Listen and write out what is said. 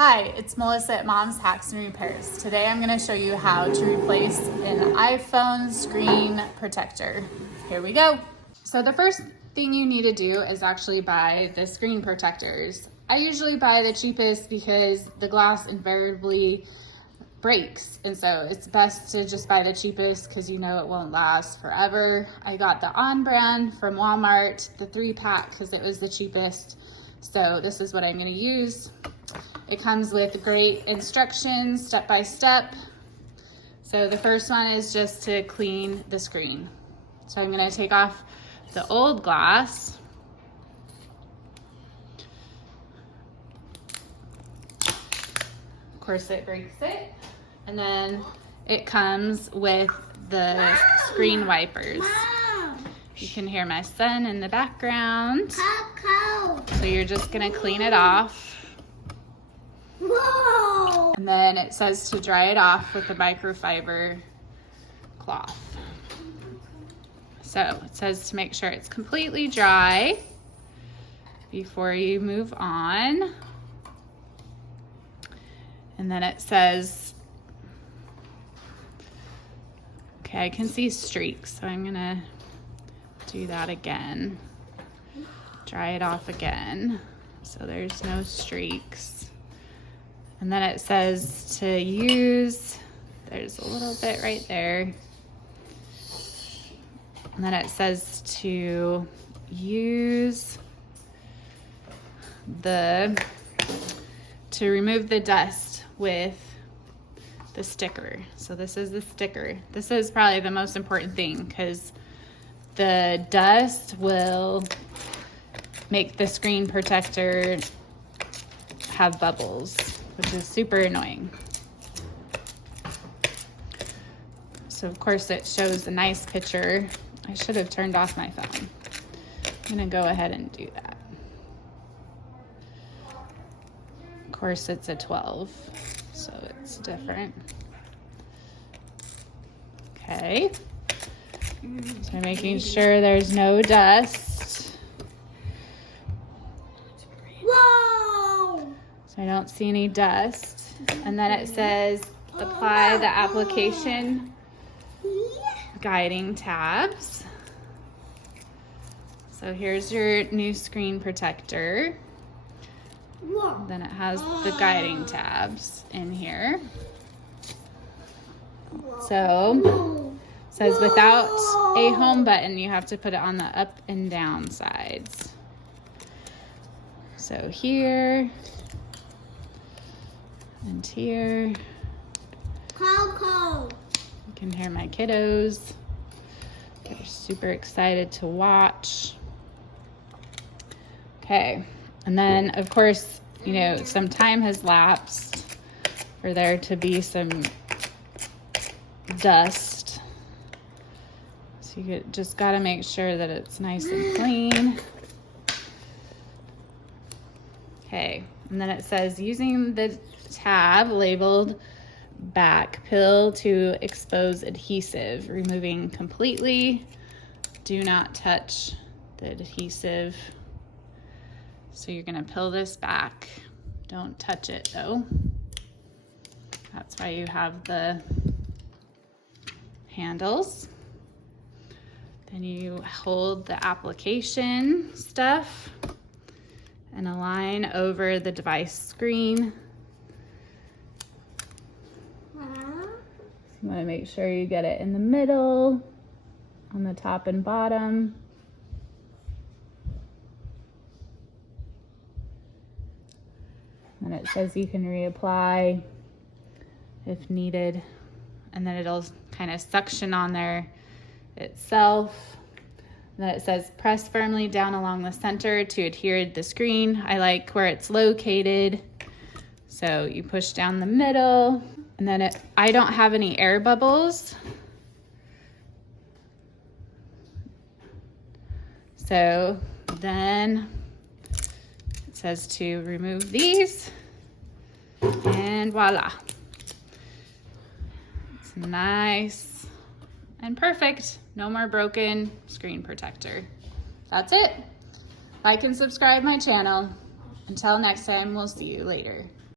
Hi, it's Melissa at Mom's Hacks and Repairs. Today I'm going to show you how to replace an iPhone screen protector. Here we go. So the first thing you need to do is actually buy the screen protectors. I usually buy the cheapest because the glass invariably breaks, and so it's best to just buy the cheapest because you know it won't last forever. I got the On brand from Walmart, the 3-pack, because it was the cheapest. So this is what I'm going to use. It comes with great instructions, step by step. So the first one is just to clean the screen. So I'm going to take off the old glass. Of course it breaks it. And then it comes with the screen wipers. You can hear my son in the background. So you're just going to clean it off. Whoa! And then it says to dry it off with the microfiber cloth. So it says to make sure it's completely dry before you move on. And then it says, okay, I can see streaks, so I'm gonna do that again. Dry it off again, so there's no streaks. And then it says to use, there's a little bit right there. And then it says to use to remove the dust with the sticker. So this is the sticker. This is probably the most important thing because the dust will make the screen protector have bubbles, which is super annoying. So of course it shows a nice picture. I should have turned off my phone. I'm gonna go ahead and do that. Of course it's a 12, so it's different. Okay, so I'm making sure there's no dust. Whoa! So I don't see any dust. And then it says apply the application guiding tabs. So here's your new screen protector. Whoa. Then it has the guiding tabs in here. So it says without a home button, you have to put it on the up and down sides. So here and here. Coco. You can hear my kiddos. They're super excited to watch. Okay, and then of course, you know, some time has lapsed for there to be some dust. So you just gotta make sure that it's nice and clean. Okay, and then it says using the tab labeled back, peel to expose adhesive, removing completely. Do not touch the adhesive. So you're gonna peel this back. Don't touch it though. That's why you have the handles. Then you hold the application stuff and align over the device screen. You want to make sure you get it in the middle, on the top and bottom. And it says you can reapply if needed. And then it'll kind of suction on there itself. And then it says press firmly down along the center to adhere to the screen. I like where it's located. So you push down the middle. And then I don't have any air bubbles. So then it says to remove these and voila. It's nice and perfect. No more broken screen protector. That's it. Like and subscribe my channel. Until next time, we'll see you later.